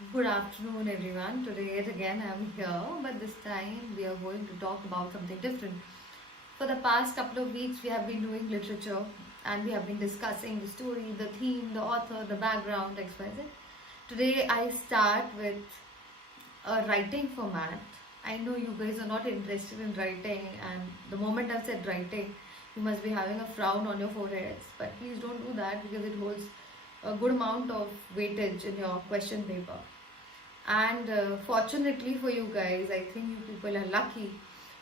Good afternoon, everyone. Today, again, I'm here, but this time we are going to talk about something different. For the past couple of weeks, we have been doing literature and we have been discussing the story, the theme, the author, the background, XYZ. Today, I start with a writing format. I know you guys are not interested in writing, and the moment I've said writing, you must be having a frown on your foreheads. But please don't do that because it holds a good amount of weightage in your question paper. And fortunately for you guys, I think you people are lucky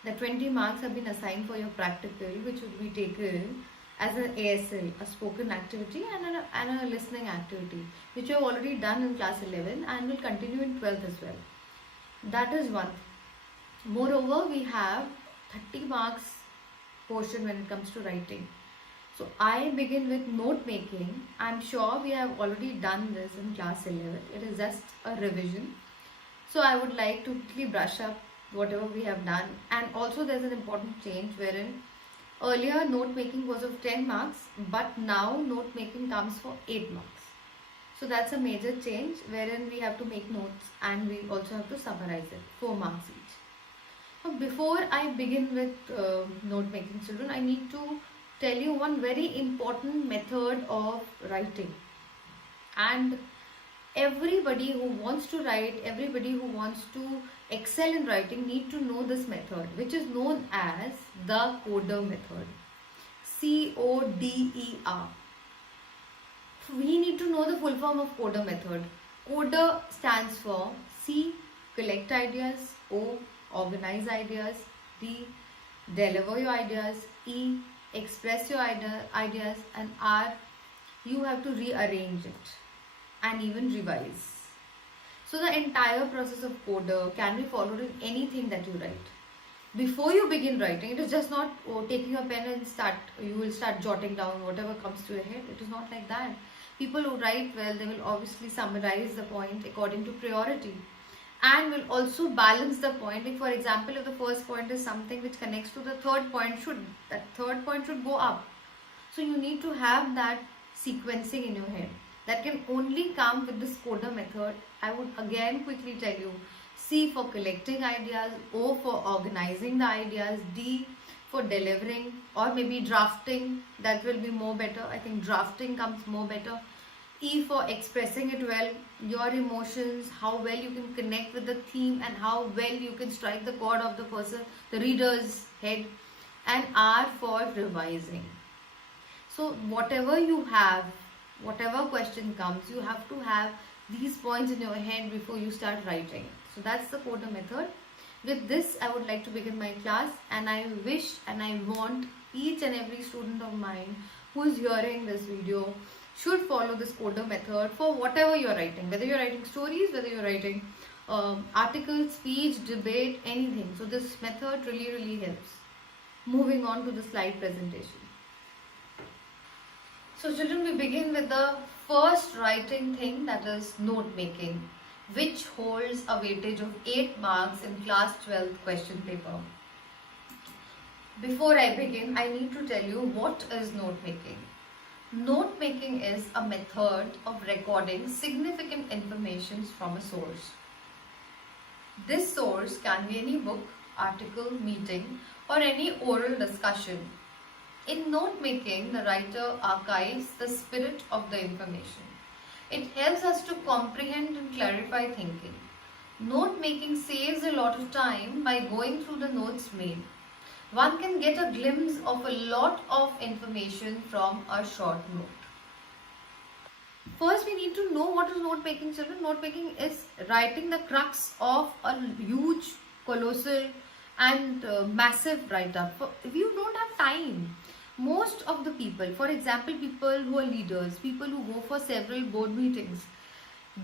that 20 marks have been assigned for your practical, which would be taken as an ASL, a spoken activity, and a listening activity, which you have already done in class 11 and will continue in 12th as well. That is one thing. Moreover, we have 30 marks portion when it comes to writing. So I begin with note making. I'm sure we have already done this in class 11. It is just a revision. So I would like to quickly brush up whatever we have done. And also there's an important change wherein earlier note making was of 10 marks, but now note making comes for 8 marks. So that's a major change wherein we have to make notes and we also have to summarize it, 4 marks each. Now before I begin with note making, children, I need to tell you one very important method of writing. And everybody who wants to write, everybody who wants to excel in writing need to know this method, which is known as the coder method. CODER. We need to know the full form of coder method. Coder stands for C, collect ideas, O, organize ideas, D, deliver your ideas, E, express your ideas, and R, you have to rearrange it and even revise. So the entire process of coder can be followed in anything that you write. Before you begin writing, it is just not taking a pen and you will start jotting down whatever comes to your head. It is not like that. People who write well, they will obviously summarize the point according to priority and will also balance the point. Like for example, if the first point is something which connects to the third point, that third point should go up. So you need to have that sequencing in your head. That can only come with this coder method. I would again quickly tell you, C for collecting ideas, O for organizing the ideas, D for delivering or maybe drafting. That will be more better. I think drafting comes more better. E for expressing it well, your emotions, how well you can connect with the theme and how well you can strike the chord of the person, the reader's head. And R for revising. So whatever you have, whatever question comes, you have to have these points in your head before you start writing. So that's the coder method. With this, I would like to begin my class, and I wish and I want each and every student of mine who is hearing this video should follow this coder method for whatever you're writing, whether you're writing stories, whether you're writing articles, speech, debate, anything. So this method really helps. Moving on to the slide presentation. So children, we begin with the first writing thing, that is note making, which holds a weightage of 8 marks in class 12th question paper. Before I begin, I need to tell you what is note making. Note making is a method of recording significant information from a source. This source can be any book, article, meeting, or any oral discussion. In note making, the writer archives the spirit of the information. It helps us to comprehend and clarify thinking. Note making saves a lot of time by going through the notes made. One can get a glimpse of a lot of information from a short note. First, we need to know what is note making, children. Note making is writing the crux of a huge, colossal and massive write-up. If you don't have time, most of the people, for example, people who are leaders, people who go for several board meetings,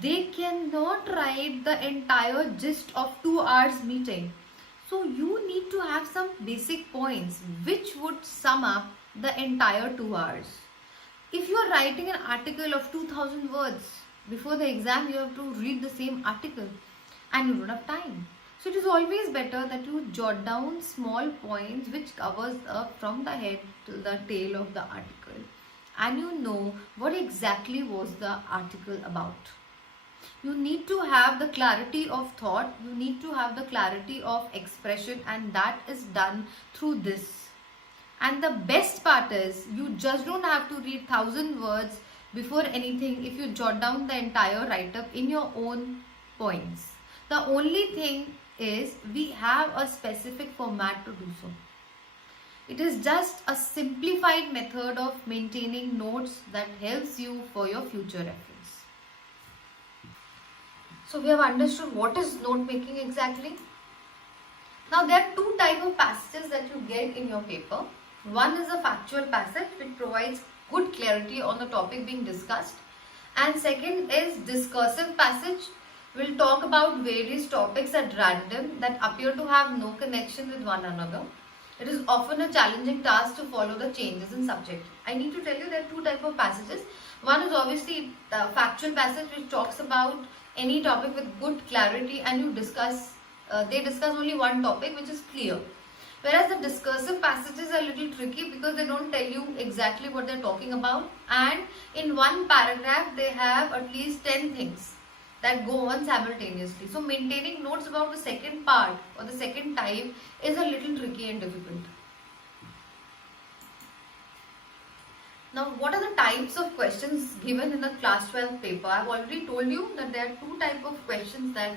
they cannot write the entire gist of 2 hours meeting. So you need to have some basic points which would sum up the entire 2 hours. If you are writing an article of 2000 words, before the exam you have to read the same article and you don't have time. So it is always better that you jot down small points which covers up from the head to the tail of the article, and you know what exactly was the article about. You need to have the clarity of thought, you need to have the clarity of expression, and that is done through this. And the best part is you just don't have to read 1,000 words before anything if you jot down the entire write-up in your own points. The only thing is we have a specific format to do so. It is just a simplified method of maintaining notes that helps you for your future reference. So we have understood what is note making exactly. Now there are two types of passages that you get in your paper. One is a factual passage which provides good clarity on the topic being discussed, and second is discursive passage. We'll talk about various topics at random that appear to have no connection with one another. It is often a challenging task to follow the changes in subject. I need to tell you there are two types of passages. One is obviously the factual passage which talks about any topic with good clarity, and you discuss they discuss only one topic which is clear. Whereas the discursive passages are a little tricky because they don't tell you exactly what they're talking about, and in one paragraph they have at least 10 things that go on simultaneously. So maintaining notes about the second part or the second type is a little tricky and difficult. Now, what are the types of questions given in the class 12 paper? I've already told you that there are two types of questions that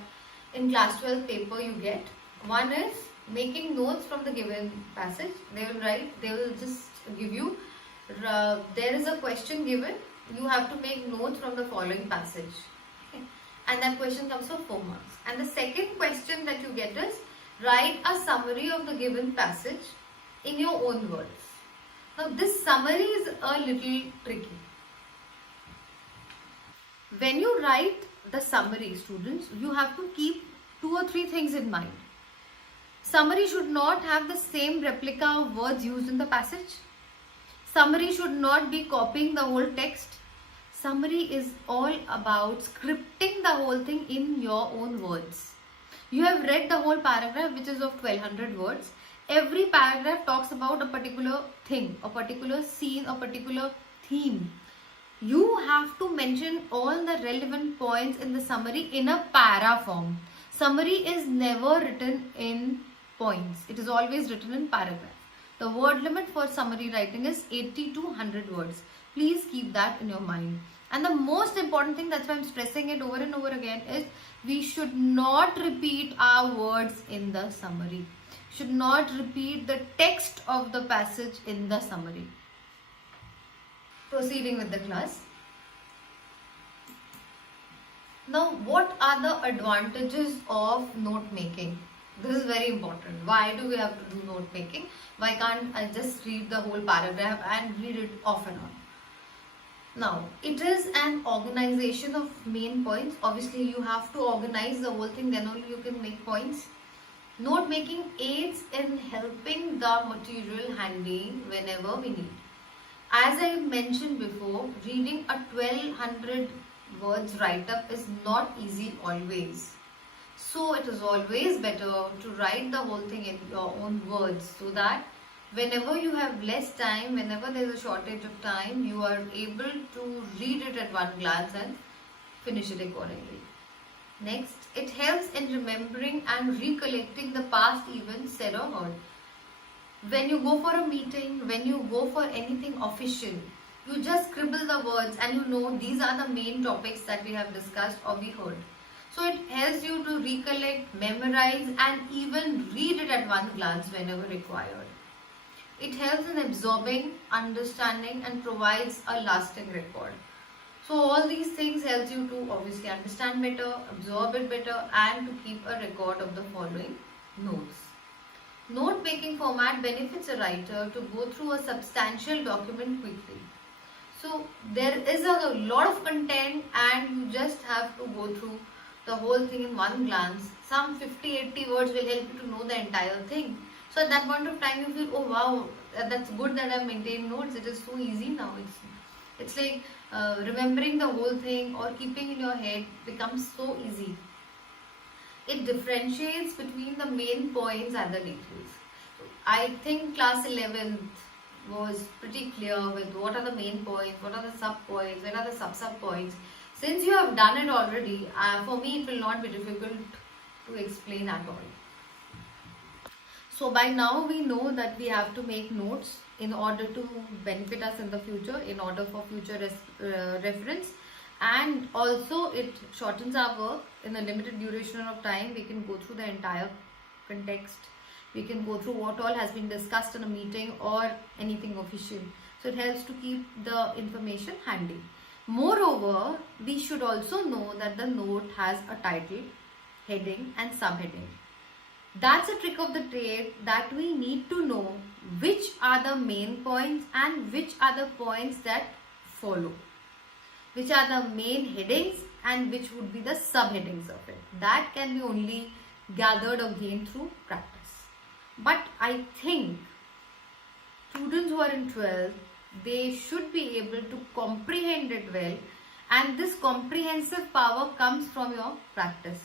in class 12 paper you get. One is making notes from the given passage. They will just give you, there is a question given, you have to make notes from the following passage. Okay. And that question comes for 4 marks. And the second question that you get is, write a summary of the given passage in your own words. Now this summary is a little tricky. When you write the summary, students, you have to keep 2 or 3 things in mind. Summary should not have the same replica of words used in the passage. Summary should not be copying the whole text. Summary is all about scripting the whole thing in your own words. You have read the whole paragraph, which is of 1200 words. Every paragraph talks about a particular thing, a particular scene, a particular theme. You have to mention all the relevant points in the summary in a para form. Summary is never written in points. It is always written in paragraph. The word limit for summary writing is 80 to 100 words. Please keep that in your mind. And the most important thing, that's why I'm stressing it over and over again, is we should not repeat our words in the summary. Should not repeat the text of the passage in the summary. Proceeding with the class. Now, what are the advantages of note making? This is very important. Why do we have to do note making? Why can't I just read the whole paragraph and read it off and on? Now, it is an organization of main points. Obviously, you have to organize the whole thing, then only you can make points. Note making aids in helping the material handy whenever we need. As I mentioned before, reading a 1200 words write-up is not easy always. So it is always better to write the whole thing in your own words, so that whenever you have less time, whenever there is a shortage of time, you are able to read it at one glance and finish it accordingly. Next, it helps in remembering and recollecting the past events said or heard. When you go for a meeting, when you go for anything official, you just scribble the words and you know these are the main topics that we have discussed or we heard. So it helps you to recollect, memorize, and even read it at one glance whenever required. It helps in absorbing, understanding, and provides a lasting record. So all these things helps you to obviously understand better, absorb it better, and to keep a record of the following notes. Note-making format benefits a writer to go through a substantial document quickly. So there is a lot of content and you just have to go through the whole thing in one glance. Some 50-80 words will help you to know the entire thing. So at that point of time you feel, oh wow, that's good that I've maintained notes. It is so easy now. It's like remembering the whole thing or keeping in your head becomes so easy. It differentiates between the main points and the details. I think class 11th was pretty clear with what are the main points, what are the sub points, what are the sub points. Since you have done it already, for me it will not be difficult to explain at all. So by now we know that we have to make notes in order to benefit us in the future, in order for future reference, and also it shortens our work. In a limited duration of time, we can go through the entire context, we can go through what all has been discussed in a meeting or anything official. So it helps to keep the information handy. Moreover, we should also know that the note has a title, heading and subheading. That's a trick of the trade, that we need to know which are the main points and which are the points that follow. Which are the main headings and which would be the subheadings of it. That can be only gathered or gained through practice. But I think students who are in 12th, they should be able to comprehend it well, and this comprehensive power comes from your practice.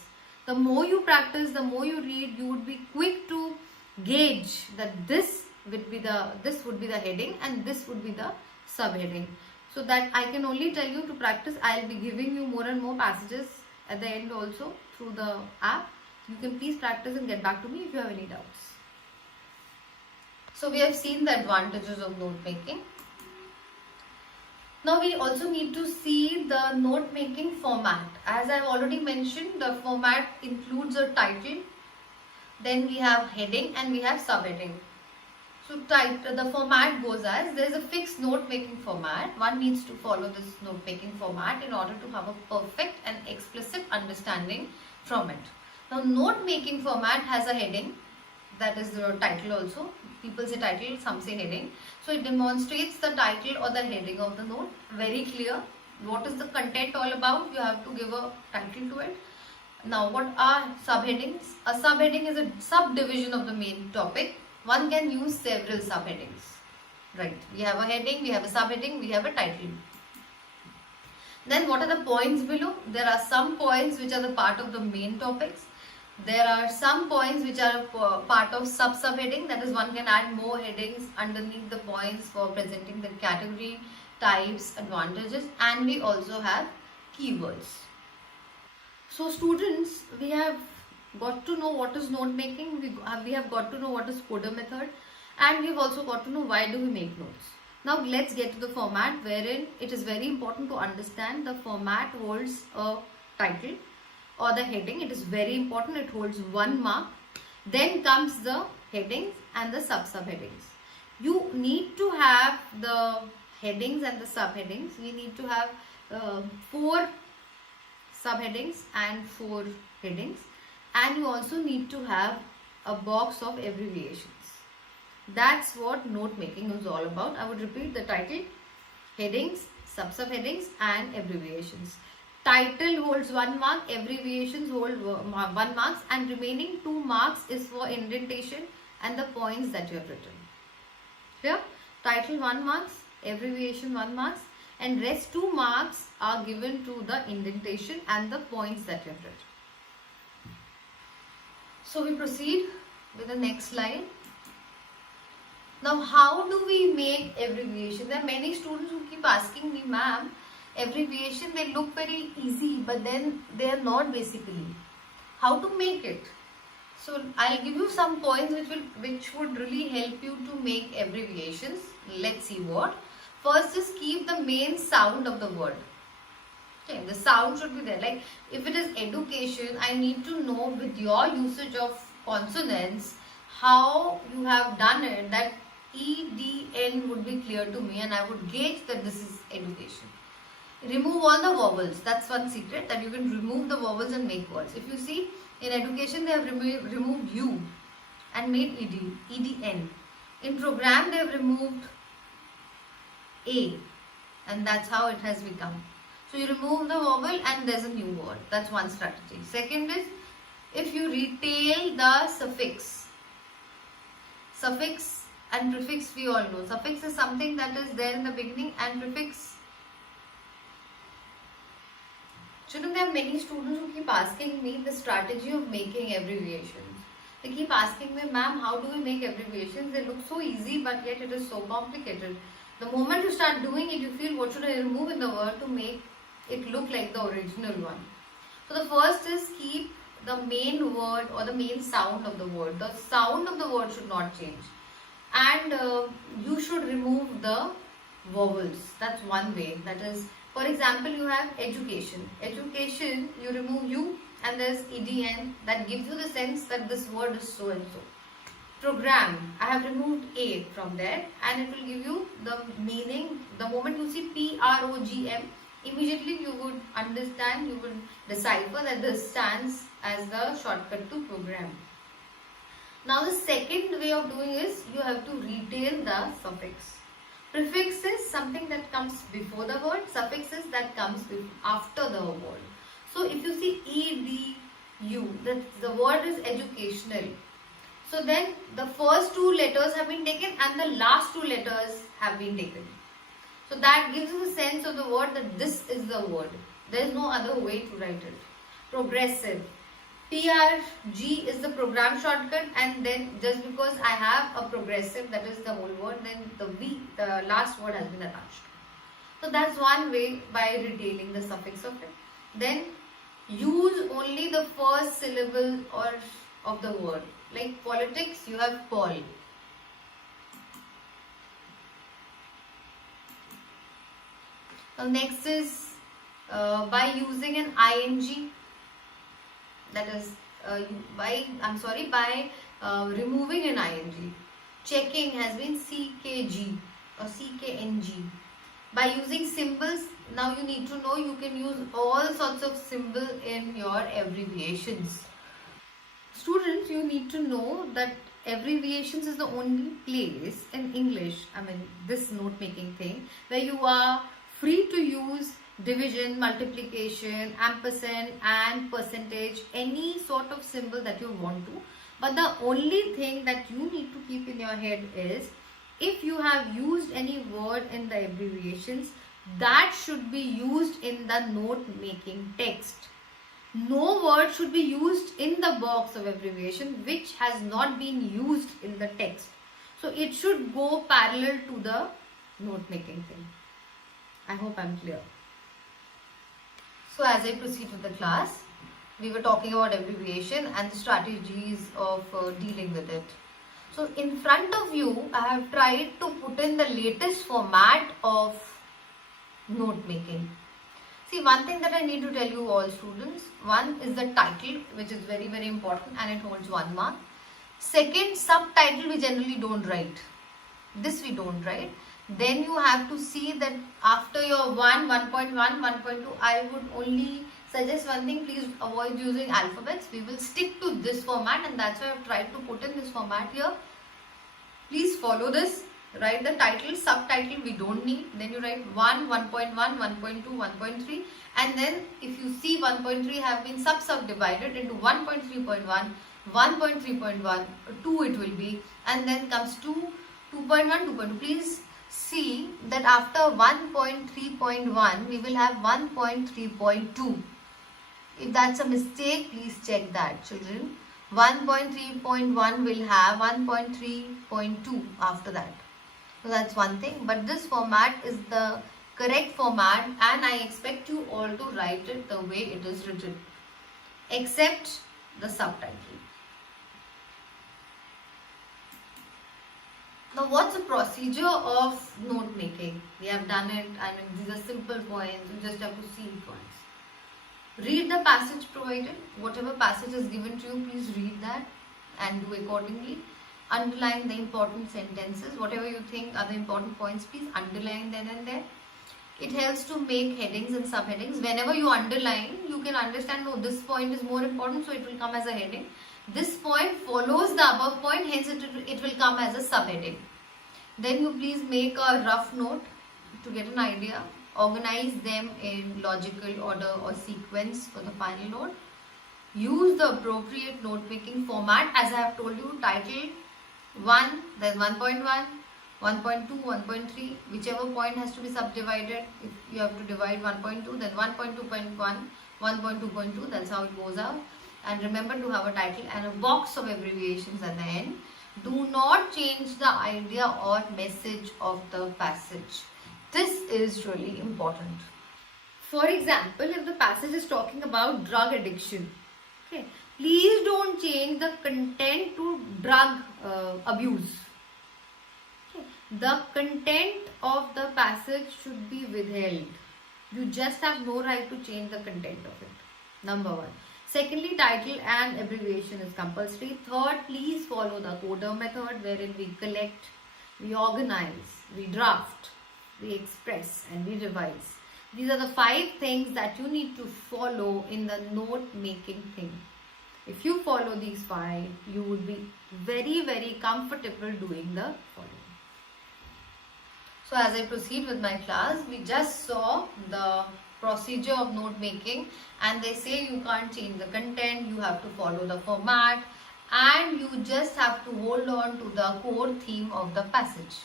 The more you practice, the more you read, you would be quick to gauge that this would be the heading and this would be the subheading. So that I can only tell you to practice. I'll be giving you more and more passages at the end also through the app. You can please practice and get back to me if you have any doubts. So we have seen the advantages of note making. Now we also need to see the note making format. As I have already mentioned, the format includes a title, then we have heading and we have subheading. So the format goes as, there is a fixed note making format. One needs to follow this note making format in order to have a perfect and explicit understanding from it. Now note making format has a heading, that is the title also. People say title, some say heading. So it demonstrates the title or the heading of the note. Very clear. What is the content all about? You have to give a title to it. Now what are subheadings? A subheading is a subdivision of the main topic. One can use several subheadings. Right. We have a heading, we have a subheading, we have a title. Then what are the points below? There are some points which are the part of the main topics. There are some points which are part of sub-subheading, that is one can add more headings underneath the points for presenting the category, types, advantages, and we also have keywords. So students, we have got to know what is note making, we have got to know what is coda method, and we've also got to know why do we make notes. Now let's get to the format, wherein it is very important to understand the format holds a title or the heading. It is very important. It holds 1 mark. Then comes the headings and the subheadings. You need to have the headings and the subheadings. We need to have 4 subheadings and 4 headings, and you also need to have a box of abbreviations. That's what note making is all about. I would repeat: the title, headings, subheadings and abbreviations. Title holds 1 mark, abbreviations hold 1 mark, and remaining 2 marks is for indentation and the points that you have written. Here, title 1 marks, abbreviation 1 marks, and rest 2 marks are given to the indentation and the points that you have written. So we proceed with the next slide. Now how do we make abbreviation? There are many students who keep asking me, ma'am, abbreviation, they look very easy, but then they are not basically. How to make it? So I'll give you some points which would really help you to make abbreviations. Let's see what. First is keep the main sound of the word. Okay, the sound should be there. Like if it is education, I need to know with your usage of consonants how you have done it, that EDN would be clear to me and I would gauge that this is education. Remove all the vowels. That's one secret, that you can remove the vowels and make words. If you see, in education they have removed U and made EDN. In program they have removed A, and that's how it has become. So you remove the vowel and there's a new word. That's one strategy. Second is, if you retail the suffix. Suffix and prefix we all know. Suffix is something that is there in the beginning, and prefix. Shouldn't there are many students who keep asking me the strategy of making abbreviations. They keep asking me, ma'am, how do we make abbreviations? They look so easy, but yet it is so complicated. The moment you start doing it, you feel, what should I remove in the word to make it look like the original one. So the first is keep the main word or the main sound of the word. The sound of the word should not change. And you should remove the vowels. That's one way. That is, for example, you have education. Education, you remove U and there's EDN. That gives you the sense that this word is so and so. Program, I have removed A from there and it will give you the meaning. The moment you see PROGM, immediately you would understand, you would decipher that this stands as the shortcut to program. Now the second way of doing is you have to retain the suffix. Prefix is something that comes before the word, suffix is that comes after the word. So if you see EDU, the word is educational. So then the first two letters have been taken and the last two letters have been taken. So that gives you a sense of the word that this is the word. There is no other way to write it. Progressive. PRG is the program shortcut, and then just because I have a progressive, that is the whole word, then the V, the last word has been attached. So that's one way by retaining the suffix of it. Then use only the first syllable or of the word. Like politics, you have Paul. Now next is by using an ing. That is by removing an ing. Checking has been CKG or CKNG. By using symbols, now you need to know you can use all sorts of symbols in your abbreviations. Students, you need to know that abbreviations is the only place in English, this note making thing, where you are free to use division, multiplication, ampersand and percentage, any sort of symbol that you want to. But the only thing that you need to keep in your head is, if you have used any word in the abbreviations, that should be used in the note making text. No word should be used in the box of abbreviation which has not been used in the text. So it should go parallel to the note making thing. I hope I'm clear. So as I proceed with the class, we were talking about abbreviation and the strategies of dealing with it. So in front of you, I have tried to put in the latest format of note making. See, one thing that I need to tell you all students, one is the title, which is very, very important and it holds 1 mark. Second, subtitle we generally don't write. This we don't write. Then you have to see that after your 1, 1.1, 1.2, I would only suggest one thing, please avoid using alphabets. We will stick to this format and that's why I've tried to put in this format here. Please follow this. Write the title, subtitle we don't need. Then you write 1, 1.1, 1.2, 1.3 and then if you see 1.3 have been subdivided into 1.3.1, 1.3.1, 2 it will be, and then comes 2, 2.1, 2.2. Please see that after 1.3.1 we will have 1.3.2. If that's a mistake, please check that, children. 1.3.1 will have 1.3.2 after that. So that's one thing, but this format is the correct format and I expect you all to write it the way it is written, except the subtitle. Now what's the procedure of note making? We have done it, these are simple points, you just have to see points. Read the passage provided, whatever passage is given to you, please read that and do accordingly. Underline the important sentences, whatever you think are the important points, please underline then and there. It helps to make headings and subheadings. Whenever you underline, you can understand, no, this point is more important, so it will come as a heading. This point follows the above point, hence it will come as a subheading. Then you please make a rough note to get an idea. Organize them in logical order or sequence for the final note. Use the appropriate note making format as I have told you. Title 1, then 1.1, 1.2, 1.3, whichever point has to be subdivided. If you have to divide 1.2, then 1.2.1, 1.2.2, that's how it goes out. And remember to have a title and a box of abbreviations at the end. Do not change the idea or message of the passage. This is really important. For example, if the passage is talking about drug addiction, okay, please don't change the content to drug abuse. Okay. The content of the passage should be withheld. You just have no right to change the content of it. Number one. Secondly, title and abbreviation is compulsory. Third, please follow the coda method wherein we collect, we organize, we draft, we express and we revise. These are the 5 things that you need to follow in the note making thing. If you follow these 5, you would be very, very comfortable doing the following. So as I proceed with my class, we just saw the procedure of note making, and they say you can't change the content, you have to follow the format, and you just have to hold on to the core theme of the passage.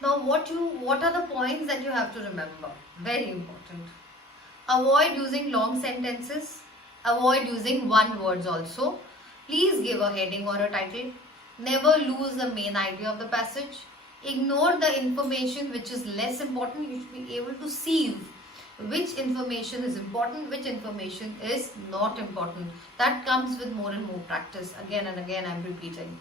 Now what are the points that you have to remember? Very important. Avoid using long sentences. Avoid using one words also. Please give a heading or a title. Never lose the main idea of the passage. Ignore the information which is less important. You should be able to sieve which information is important, which information is not important. That comes with more and more practice. Again and again I am repeating.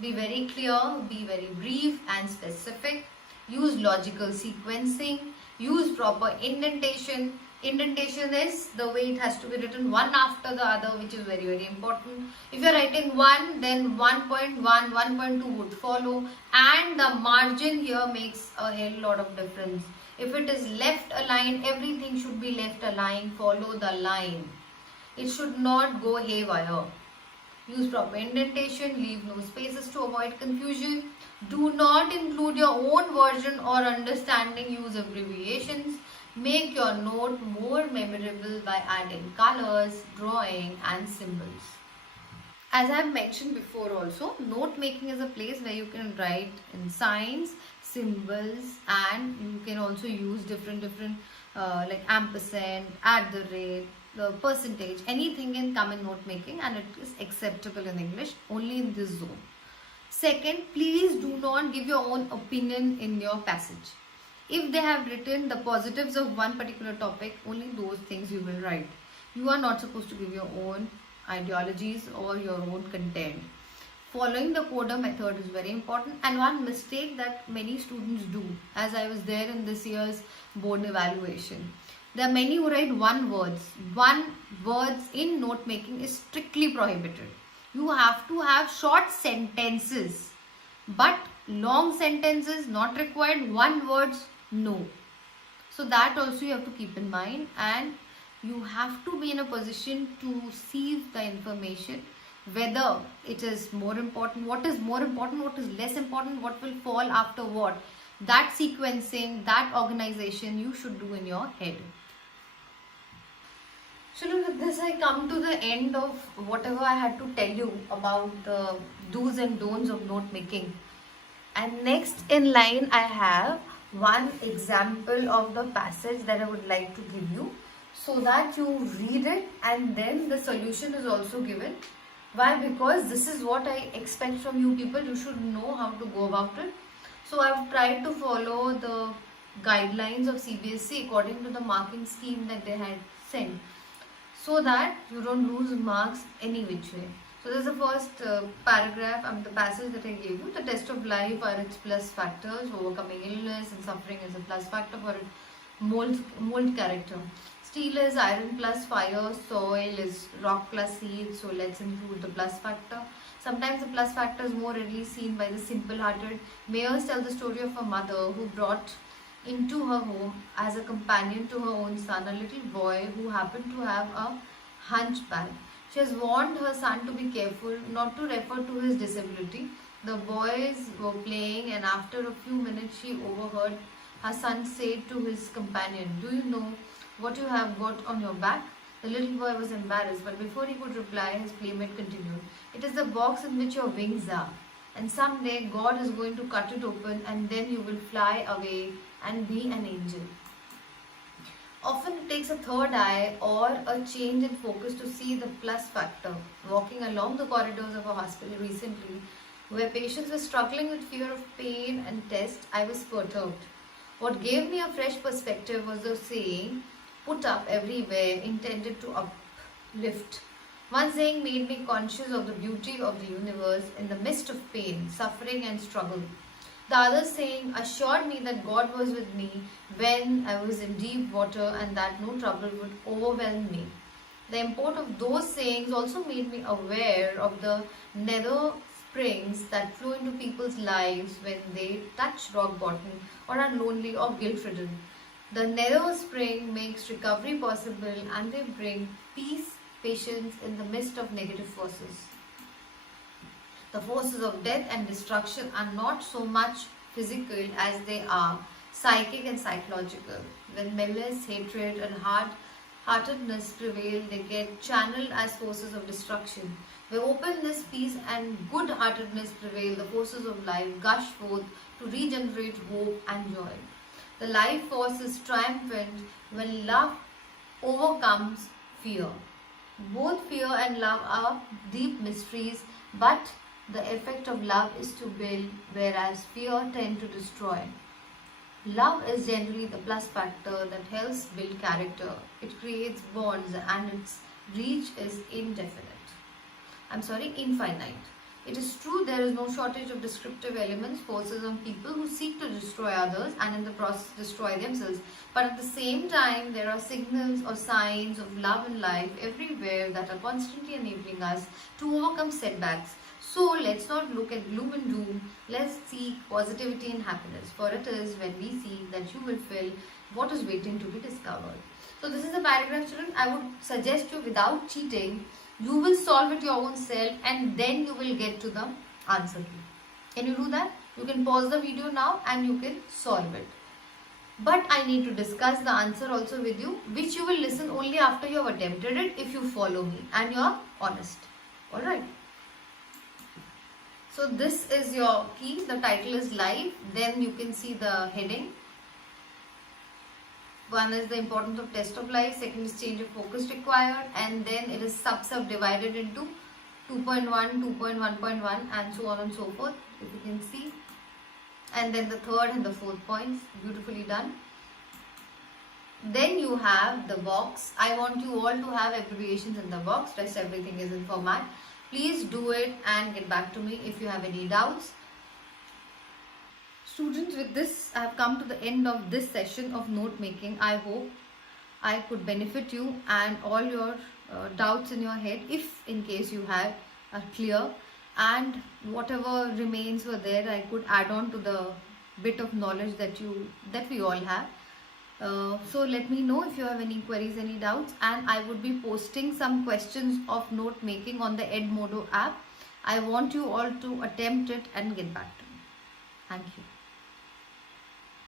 Be very clear, be very brief and specific. Use logical sequencing. Use proper indentation. Indentation is the way it has to be written one after the other, which is very, very important. If you are writing 1, then 1.1, 1.2 would follow, and the margin here makes a hell lot of difference. If it is left aligned, everything should be left aligned. Follow the line. It should not go haywire. Use proper indentation. Leave no spaces to avoid confusion. Do not include your own version or understanding. Use abbreviations. Make your note more memorable by adding colors, drawing and symbols. As I have mentioned before also, note making is a place where you can write in signs, symbols, and you can also use different like ampersand, at the rate, the percentage, anything can come in note making, and it is acceptable in English only in this zone. Second, please do not give your own opinion in your passage. If they have written the positives of one particular topic, only those things you will write. You are not supposed to give your own ideologies or your own content. Following the coda method is very important, and one mistake that many students do, as I was there in this year's board evaluation. There are many who write one words. One words in note making is strictly prohibited. You have to have short sentences, but long sentences not required. One words, no. So that also you have to keep in mind, and you have to be in a position to sieve the information, whether it is more important, what is more important, what is less important, what will fall after what. That sequencing, that organization you should do in your head. Children, with this I come to the end of whatever I had to tell you about the do's and don'ts of note making. And next in line I have one example of the passage that I would like to give you, so that you read it and then the solution is also given. Why? Because this is what I expect from you people. You should know how to go about it. So I have tried to follow the guidelines of CBSE according to the marking scheme that they had sent, so that you don't lose marks any which way. So this is the first paragraph of the passage that I gave you. The test of life are its plus factors. Overcoming illness and suffering is a plus factor for it. Mold character. Steel is iron plus fire. Soil is rock plus seed. So let's include the plus factor. Sometimes the plus factor is more readily seen by the simple-hearted. Mayors tell the story of a mother who brought into her home as a companion to her own son a little boy who happened to have a hunchback. She has warned her son to be careful not to refer to his disability. The boys were playing, and after a few minutes she overheard her son say to his companion, "Do you know what you have got on your back?" The little boy was embarrassed, but before he could reply, his playmate continued, "It is the box in which your wings are, and someday God is going to cut it open, and then you will fly away and be an angel." Often it takes a third eye or a change in focus to see the plus factor. Walking along the corridors of a hospital recently, where patients were struggling with fear of pain and tests, I was perturbed. What gave me a fresh perspective was the saying, put up everywhere, intended to uplift. One saying made me conscious of the beauty of the universe in the midst of pain, suffering, and struggle. The other saying assured me that God was with me when I was in deep water and that no trouble would overwhelm me. The import of those sayings also made me aware of the nether springs that flow into people's lives when they touch rock bottom or are lonely or guilt-ridden. The nether spring makes recovery possible and they bring peace, patience in the midst of negative forces. The forces of death and destruction are not so much physical as they are psychic and psychological. When malice, hatred, and hard-heartedness prevail, they get channeled as forces of destruction. Where openness, peace, and good-heartedness prevail, the forces of life gush forth to regenerate hope and joy. The life force is triumphant when love overcomes fear. Both fear and love are deep mysteries, but the effect of love is to build, whereas fear tends to destroy. Love is generally the plus factor that helps build character. It creates bonds and its reach is infinite. It is true there is no shortage of descriptive elements, forces on people who seek to destroy others and in the process destroy themselves. But at the same time, there are signals or signs of love and life everywhere that are constantly enabling us to overcome setbacks. So let's not look at gloom and doom. Let's seek positivity and happiness. For it is when we seek that you will feel what is waiting to be discovered. So this is a paragraph, children. I would suggest you, without cheating, you will solve it your own self and then you will get to the answer key. Can you do that? You can pause the video now and you can solve it. But I need to discuss the answer also with you, which you will listen only after you have attempted it if you follow me and you are honest. Alright. So this is your key. The title is Life. Then you can see the heading. One is the importance of test of life, second is change of focus required, and then it is sub divided into 2.1, 2.1.1 and so on and so forth, if you can see. And then the third and the fourth points, beautifully done. Then you have the box. I want you all to have abbreviations in the box, rest everything is in format. Please do it and get back to me if you have any doubts. Students, with this I have come to the end of this session of note making. I hope I could benefit you and all your doubts in your head, if in case you have, are clear, and whatever remains were there I could add on to the bit of knowledge that we all have. So let me know if you have any queries, any doubts, and I would be posting some questions of note making on the Edmodo app. I want you all to attempt it and get back to me. Thank you.